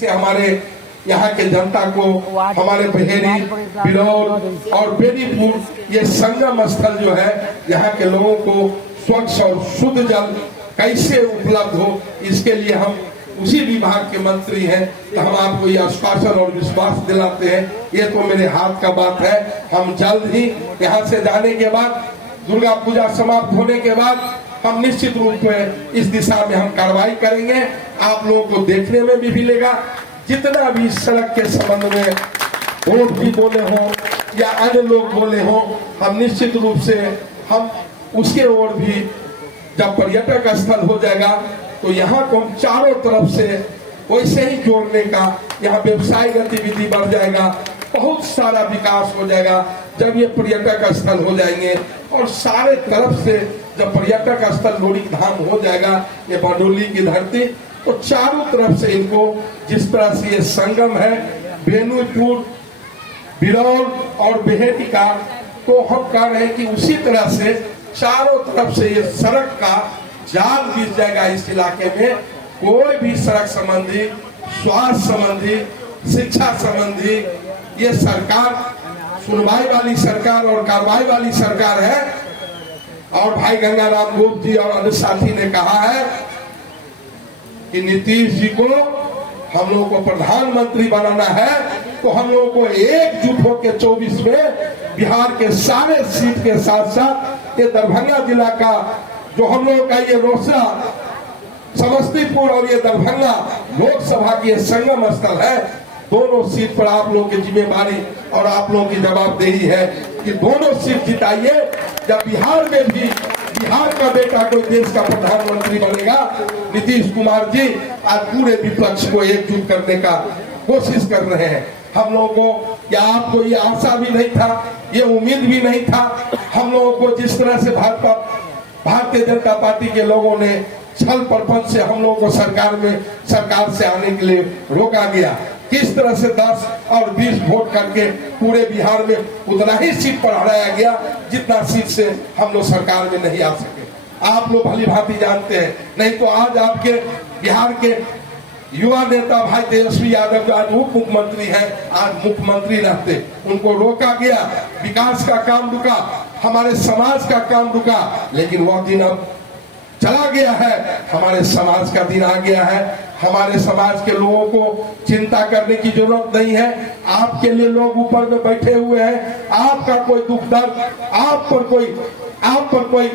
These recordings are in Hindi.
से हमारे यहाँ के जनता को, हमारे बहेरी, बिरौल और बेनीपुर ये संगम स्थल जो है, यहाँ के लोगों को स्वच्छ और शुद्ध जल कैसे उपलब्ध हो, इसके लिए हम उसी विभाग के मंत्री हैं, तो हम आपको ये आश्वासन और विश्वास दिलाते हैं। ये तो मेरे हाथ का बात है। हम जल्द ही यहाँ से जाने के बाद, दुर्गा पूजा समाप्त होने के बाद, हम निश्चित रूप में इस दिशा में हम कार्रवाई करेंगे। आप लोगों को देखने में भी मिलेगा, जितना भी सड़क के संबंध में वोट भी बोले हो या अन्य लोग बोले हो, हम निश्चित रूप से हम उसके ओर भी, जब पर्यटक स्थल हो जाएगा तो यहाँ को हम चारों तरफ से वैसे ही जोड़ने का, यहाँ व्यवसाय गतिविधि बढ़ जाएगा, बहुत सारा विकास हो जाएगा। जब ये पर्यटक स्थल हो जाएंगे और सारे तरफ से जब पर्यटक स्थल लोड़ी धाम हो जाएगा, ये बरडोली की धरती, तो चारों तरफ से इनको, जिस तरह से ये संगम है बेनीपुर, बिरौल और बहेरी का, तो हम कह रहे हैं कि उसी तरह से चारों तरफ से ये सड़क का जाल बिछ जाएगा। इस इलाके में कोई भी सड़क संबंधी, स्वास्थ्य संबंधी, शिक्षा संबंधी, ये सरकार सुनवाई वाली सरकार और कार्रवाई वाली सरकार है। और भाई गंगाराम गोप जी और अन्य साथी ने कहा है कि नीतीश जी को हम लोगों को प्रधानमंत्री बनाना है, तो हम लोगों को एकजुट होकर 24 में बिहार के सारे सीट के साथ साथ ये दरभंगा जिला का जो हम लोगों का ये रोसड़ा, समस्तीपुर और ये दरभंगा लोकसभा की संगम स्थल है, दोनों सीट पर आप लोगों की जिम्मेदारी और आप लोगों की जवाबदेही है कि दोनों सीट जिताइए। जब बिहार में भी बिहार का बेटा कोई देश का प्रधानमंत्री बनेगा, नीतीश कुमार जी आज पूरे विपक्ष को एकजुट करने का कोशिश कर रहे हैं। हम लोगों को या आपको ये आशा भी नहीं था, ये उम्मीद भी नहीं था। हम लोगों को जिस तरह से भारतीय जनता पार्टी के लोगों ने छल प्रपंच से हम लोगों को सरकार से आने के लिए रोका गया, किस तरह से 10 और 20 वोट करके पूरे बिहार में उतना ही सीट पर हराया गया जितना सीट से हम लोग सरकार में नहीं आ सके। आप लोग भली भांति जानते हैं, नहीं तो आज आपके बिहार के युवा नेता भाई तेजस्वी यादव जो आज उप मुख्यमंत्री हैं, आज मुख्यमंत्री रहते, उनको रोका गया, विकास का काम रुका, हमारे समाज का काम रुका, लेकिन वह दिन अब चला गया है। हमारे समाज का दिन आ गया है। हमारे समाज के लोगों को चिंता करने की जरूरत नहीं है। आपके लिए लोग ऊपर में बैठे हुए हैं। आपका कोई दुख दर्द आप पर कोई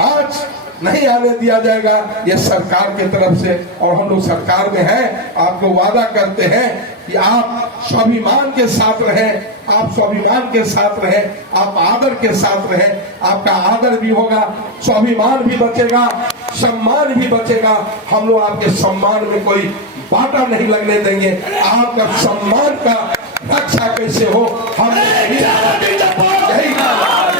आज नहीं आने दिया जाएगा, ये सरकार की तरफ से। और हम लोग सरकार में हैं, आपको वादा करते हैं कि आप स्वाभिमान के साथ रहें, आप स्वाभिमान के साथ रहें, आप आदर के साथ रहें। आपका आदर भी होगा, स्वाभिमान भी बचेगा, सम्मान भी बचेगा। हम लोग आपके सम्मान में कोई बाटा नहीं लगने देंगे। आपका सम्मान का रक्षा कैसे हो, हम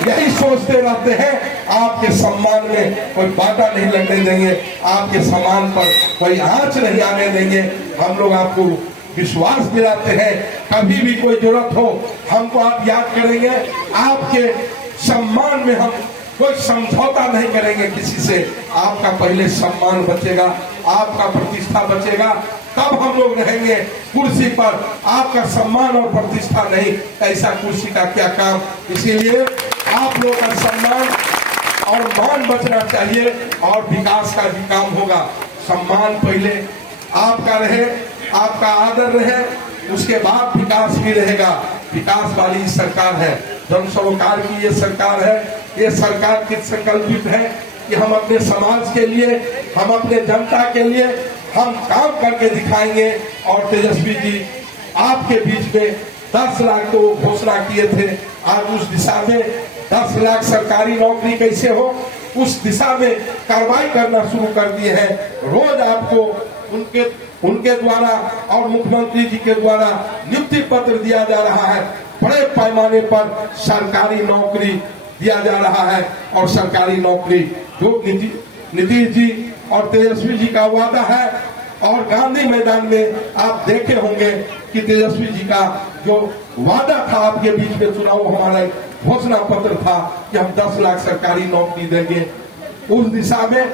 यही सोचते रहते हैं। आपके सम्मान में कोई बाटा नहीं लगने देंगे, आपके सम्मान पर कोई आंच नहीं आने देंगे। हम लोग आपको विश्वास दिलाते हैं, कभी भी कोई जरूरत हो हमको आप याद करेंगे। आपके सम्मान में हम कोई समझौता नहीं करेंगे किसी से। आपका पहले सम्मान बचेगा, आपका प्रतिष्ठा बचेगा, तब हम लोग रहेंगे कुर्सी पर। आपका सम्मान और प्रतिष्ठा नहीं, ऐसा कुर्सी का क्या काम। इसीलिए आप लोगों का सम्मान और मान बचना चाहिए और विकास का भी काम होगा। सम्मान पहले आपका रहे, आपका आदर रहे, उसके बाद विकास भी रहेगा। विकास वाली सरकार है, जन सरोकार की ये सरकार है। ये सरकार किस संकल्पित है कि हम अपने समाज के लिए, हम अपने जनता के लिए हम काम करके दिखाएंगे। और तेजस्वी जी आपके बीच में 10 लाख को घोषणा किए थे, आज उस दिशा में 10 लाख सरकारी नौकरी कैसे हो, उस दिशा में कार्रवाई करना शुरू कर दिए हैं। रोज आपको उनके द्वारा और मुख्यमंत्री जी के द्वारा नियुक्ति पत्र दिया जा रहा है। बड़े पैमाने पर सरकारी नौकरी दिया जा रहा है। और सरकारी नौकरी जो नीतीश जी और तेजस्वी जी का वादा है। और गांधी मैदान में आप देखे होंगे कि तेजस्वी जी का जो वादा था आपके बीच में, चुनाव हमारा घोषणा पत्र था कि हम 10 लाख सरकारी नौकरी देंगे। उस दिशा में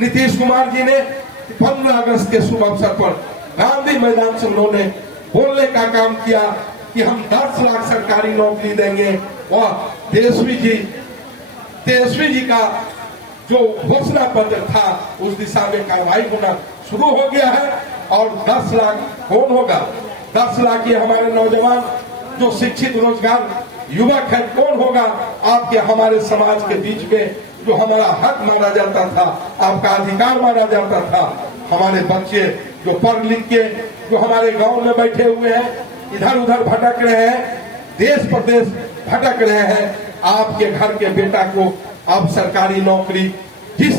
नीतीश कुमार जी ने 15 अगस्त के शुभ अवसर पर गांधी मैदान से उन्होंने बोलने का काम किया कि हम 10 लाख सरकारी नौकरी देंगे। वह तेजस्वी जी का जो घोषणा पत्र था उस दिशा में कार्रवाई होना शुरू हो गया है। और 10 लाख कौन होगा? 10 लाख ये हमारे नौजवान जो शिक्षित रोजगार युवक है, कौन होगा आपके हमारे समाज के बीच में जो हमारा हक माना जाता था, आपका अधिकार माना जाता था। हमारे बच्चे जो पढ़ लिख के जो हमारे गांव में बैठे हुए हैं, इधर उधर भटक रहे हैं, देश प्रदेश भटक रहे हैं, आपके घर के बेटा को अब सरकारी नौकरी जिस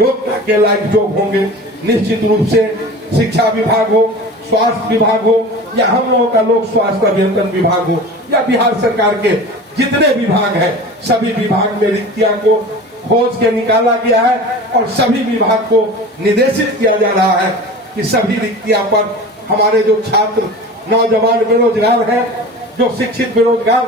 योग्यता के लायक जो होंगे, निश्चित रूप से शिक्षा विभाग हो, स्वास्थ्य विभाग हो, या हम लोगों का लोक स्वास्थ्य अभियंत्रण विभाग हो, या बिहार सरकार के जितने विभाग हैं, सभी विभाग में रिक्तियां को खोज के निकाला गया है और सभी विभाग को निर्देशित किया जा रहा है कि सभी रिक्तियां पर हमारे जो छात्र नौजवान बेरोजगार हैं, जो शिक्षित बेरोजगार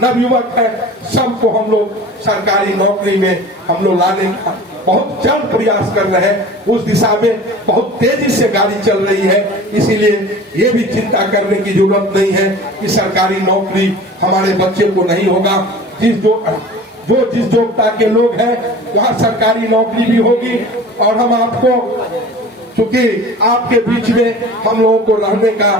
नवयुवक है, सबको हम लोग सरकारी नौकरी में हम लोग लाने का बहुत जल्द प्रयास कर रहे हैं। उस दिशा में बहुत तेजी से गाड़ी चल रही है। इसीलिए ये भी चिंता करने की जरूरत नहीं है कि सरकारी नौकरी हमारे बच्चे को नहीं होगा। जिस योग्यता के लोग हैं वहाँ सरकारी नौकरी भी होगी। और हम आपको, चूंकि आपके बीच में हम लोगों को रहने का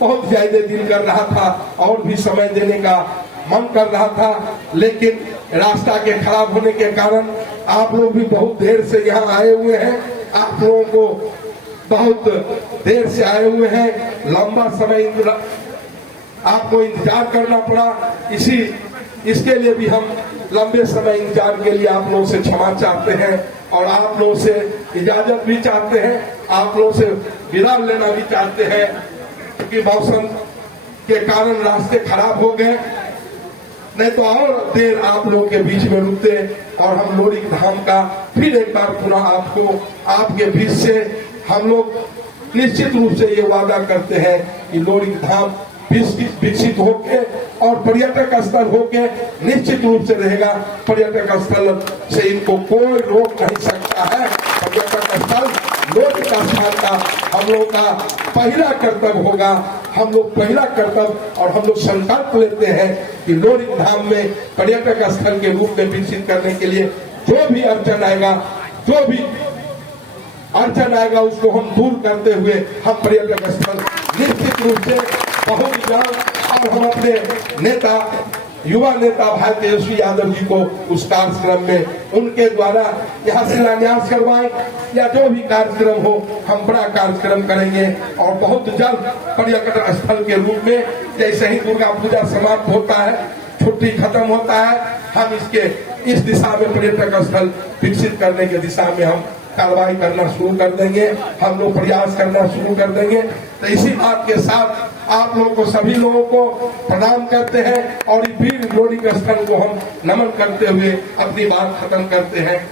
बहुत ज्यादा दिल कर रहा था और भी समय देने का मन कर रहा था, लेकिन रास्ता के खराब होने के कारण आप लोग भी बहुत देर से यहाँ आए हुए हैं। आप लोगों को बहुत देर से आए हुए हैं, लंबा समय आपको इंतजार करना पड़ा। इसके लिए भी हम लंबे समय इंतजार के लिए आप लोगों से क्षमा चाहते हैं और आप लोगों से इजाजत भी चाहते हैं, आप लोगों से विदा लेना भी चाहते हैं, क्योंकि मौसम के कारण रास्ते खराब हो गए। नहीं तो और देर आप लोगों के बीच में रुकते और हम लोरी धाम का फिर एक बार पुनः आपको आपके बीच से हम लोग निश्चित रूप से ये वादा करते हैं कि लोरी धाम विकसित होके और पर्यटक स्थल होके निश्चित रूप से रहेगा। पर्यटक स्थल से इनको कोई रोक नहीं सकता है। पर्यटक स्थल लोग का स्थान का हम लोग का पहला कर्तव्य होगा। हम लोग पहला कर्तव्य और हम लोग संकल्प लेते हैं कि लोरी धाम में पर्यटक स्थल के रूप में विकसित करने के लिए जो भी अड़चन आएगा उसको हम दूर करते हुए हम पर्यटक स्थल निश्चित रूप से बहुत जल्द, और हम अपने नेता युवा नेता भाई तेजस्वी यादव जी को उस कार्यक्रम में उनके द्वारा यहाँ शिलान्यास करवाएं या जो भी कार्यक्रम हो, हम बड़ा कार्यक्रम करेंगे। और बहुत जल्द पर्यटक स्थल के रूप में, जैसे ही दुर्गा पूजा समाप्त होता है, छुट्टी खत्म होता है, हम इस दिशा में पर्यटक स्थल विकसित करने के दिशा में हम कार्रवाई करना शुरू कर देंगे, हम लोग प्रयास करना शुरू कर देंगे। तो इसी बात के साथ आप लोगों को, सभी लोगों को प्रणाम करते हैं और वीर लोरी स्थल को हम नमन करते हुए अपनी बात खत्म करते हैं।